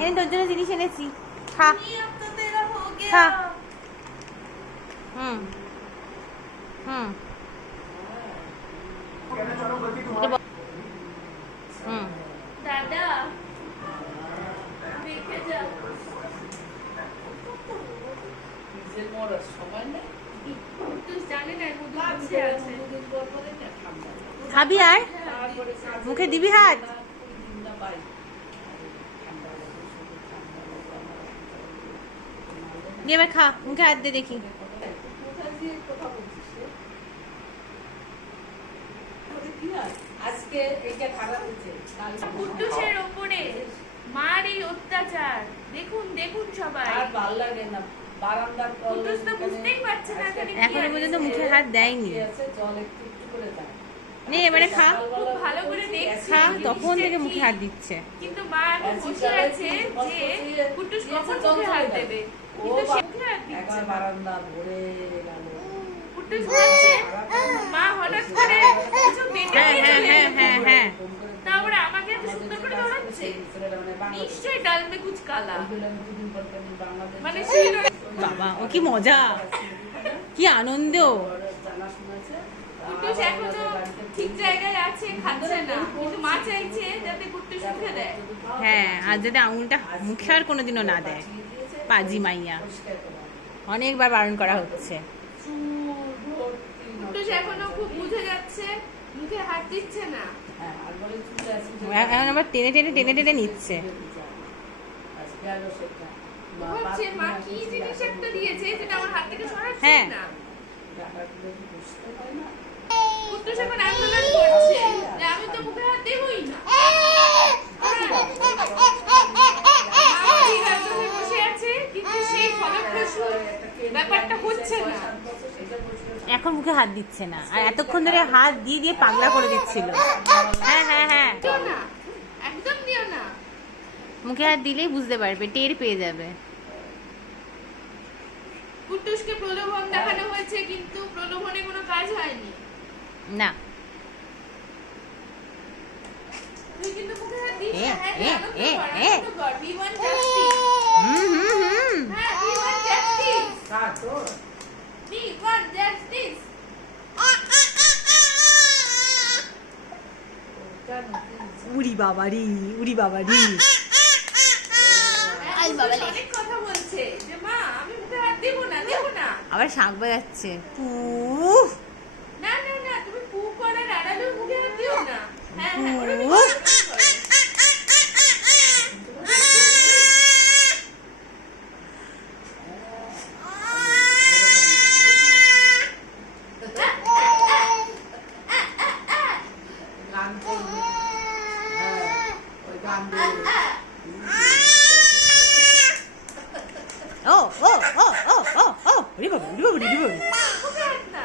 এনে তোর জন্য জিনিস এনেছি, খা খা। হুম হুম হুম দাদা দেখে যাও। তুই জানি না মধু বসে আছে। খাবি আর মুখে দিবি হাত? দিয়ে এবার খা, মুখে হাত দিয়ে দেখি। কুট্টুসের ওপরে মার এই অত্যাচার দেখুন দেখুন সবাই। কুট্টুস তো বুঝতেই পারছে না এখানে কি এখনো পর্যন্ত আছে। মুখে হাত দেয়নি। নে এবারে খা, খুব ভালো করে দেখছে খা। যে তখন থেকে জিনিসটা মুখে কি। হাত দিচ্ছে। কিন্তু মা এখন বসে আছে যে কুট্টুস কখন মুখে হাত দেবে, কিন্তু সে মুখে হাত দিচ্ছে না। কুট্টুস বলছে মা হঠাৎ করে কিছু পেটে হ্যাঁ নিয়ে হ্যাঁ চলে হ্যাঁ এলো। হ্যাঁ হ্যাঁ। তারপরে আমাকে এত সুন্দর করে ধরাচ্ছে, নিশ্চয়ই ডাল মে কুছ কালা। মানে সেই বাবা, ও কি মজা, কি আনন্দ। কুট্টুস এখনো ঠিক জায়গায় আছে, খাচ্ছে না, কিন্তু মা চাইছে যাতে কুট্টুস মুখে দেয়। হ্যাঁ, আর যদি আঙুলটা মুখে আর কোনোদিনও না দেয়। পাজি মাইয়া, অনেকবার বারণ করা হচ্ছে। কুট্টুস এখনো খুব বুঝে যাচ্ছে, মুখে হাত দিচ্ছে না। এখন আবার টেনে টেনে টেনে টেনে নিচ্ছে। ভাবছে মা কি জিনিস একটা দিয়েছে যেটা আমার হাত থেকে সরাচ্ছে হ্যাঁ। না। কুট্টুস এখন আন্দোলন করছে যে আমি তো মুখে হাত দেবই না। মা ঠিক আগ্রহে বসে আছে, কিন্তু সেই ফলপ্রসূ ব্যাপারটা হচ্ছে না। এখন মুখে হাত দিচ্ছে না, আর এতক্ষণ ধরে হাত দিয়ে দিয়ে পাগলা করে দিচ্ছিল। হ্যাঁ হ্যাঁ হ্যাঁ, দিও না, একদম দিও না। মুখে হাত দিলেই বুঝতে পারবে, টের পেয়ে যাবে। কুট্টুসকে প্রলোভন দেখানো হয়েছে, কিন্তু প্রলোভনে কোনো কাজ হয়নি। না, তুই কিন্তু মুখে হাত দিস এ, না। হ্যাঁ, এ, আনন্দ এ, কর, এ। আনন্দ কর। We want justice. হুম হুম হুম। হ্যাঁ, we want justice. We want justice. উড়ি বাবারি, উড়ি বাবারি। আই কুট্টুস বাবালে। অনেক কথা বলছে যে মা আমি মুখে হাত দেবো না, দেবো না। আবার শাক বাজাচ্ছে। উফ, না না না, তুমি পু করার আড়ালেও মুখে হাত দিও না। হ্যাঁ হ্যাঁ, ওরকমই উফ। করো, ওরকমই করো। ও ও ও ও ও ও, উড়ি বাবা, উড়ি বাবা, উড়ি বাবা। মুখে হাত না।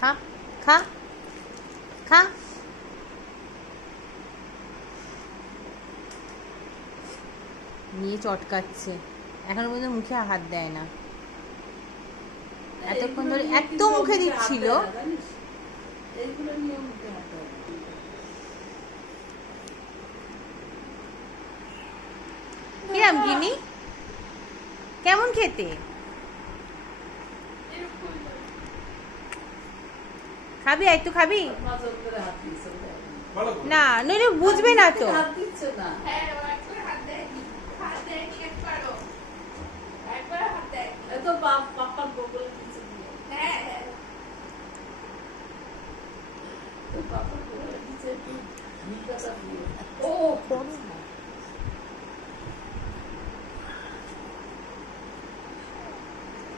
খা খা খা। নিয়ে চটকাচ্ছে, এখনো পর্যন্ত মুখে হাত দেয় না। এতক্ষণ ধরে এত মুখে দিচ্ছিল। কিরাম গিনি, কেমন খেতে? খাবি, একটু খাবি? না, নইলে বুঝবে না তো। হ্যাঁ, ও একবার হাত দেয়নি। হাত দেয়নি একবারও। একবার হাত দেয়নি। হ্যাঁ, হ্যাঁ।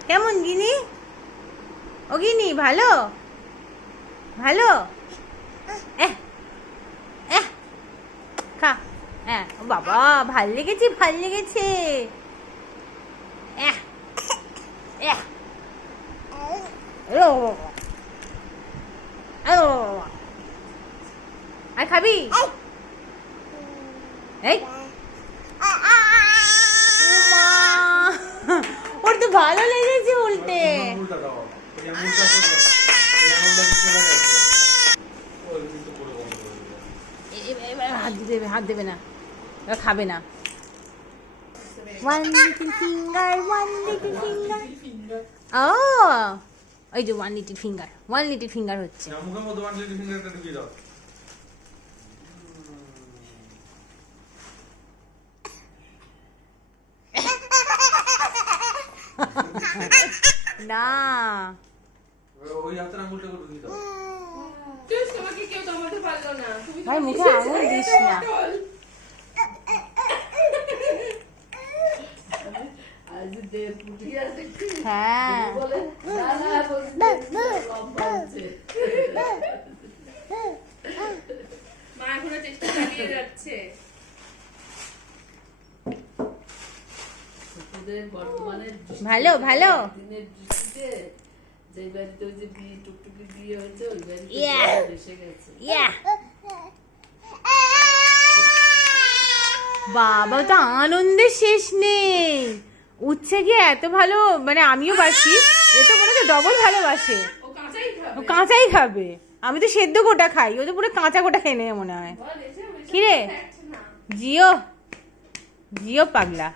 কেমন গিনি? ও গিনি, ভালো ভালো? এহ এহ, খা। হ্যাঁ, ও বাবা, ভাল লেগেছে, ভাল লেগেছে। এহ এহ, ও বাবা, ও বাবা। আর খাবি? এই ভালো লেগেছে উল্টে। উল্টা দাও এই আঙুলটা তো এই আঙুলটা কি চলে গেছে ওই কিন্তু পুরো বন্ধ করে দিবে এবার হাত দেবে না, এবার খাবে না। One little finger, one little finger. Oh, ওই যে one little finger হচ্ছে। মুখের মধ্যে ওয়ান লিটল ফিঙ্গারটা ঢুকিয়ে দাও না ওই হাতের আঙুলটা করে ঢুকিয়ে দাও তুই তোমাকে কেউ দমাতে পারলো না, তুমি ভাই মুখে আঙুল দিস না। আজ দে পুটি আছে হ্যাঁ বলে না বলতে লম্বা আছে মা এখনো চেষ্টা চালিয়ে যাচ্ছে। ওদের বর্তমানে ভালো, ভালো। দিনের দৃষ্টিতে যে বাড়িতে ওই যে বিয়ে টুকটুকি বিয়ে হয়েছে ওই বাড়িতে Yeah. এসে গেছে ইয়া বাবা, তো আনন্দের শেষ নেই। উচ্ছে গিয়ে এত ভালো, মানে আমিও বাসি, এ তো মনে হচ্ছে ডবল ভালোবাসে। ও কাঁচাই খাবে। ও কাঁচাই খাবে, আমি তো সেদ্ধ গোটা খাই, ও তো পুরো কাঁচা গোটা খেয়ে নেবে মনে হয়। বল এসে কি রে? খাচ্ছে না। জিও পাগলা।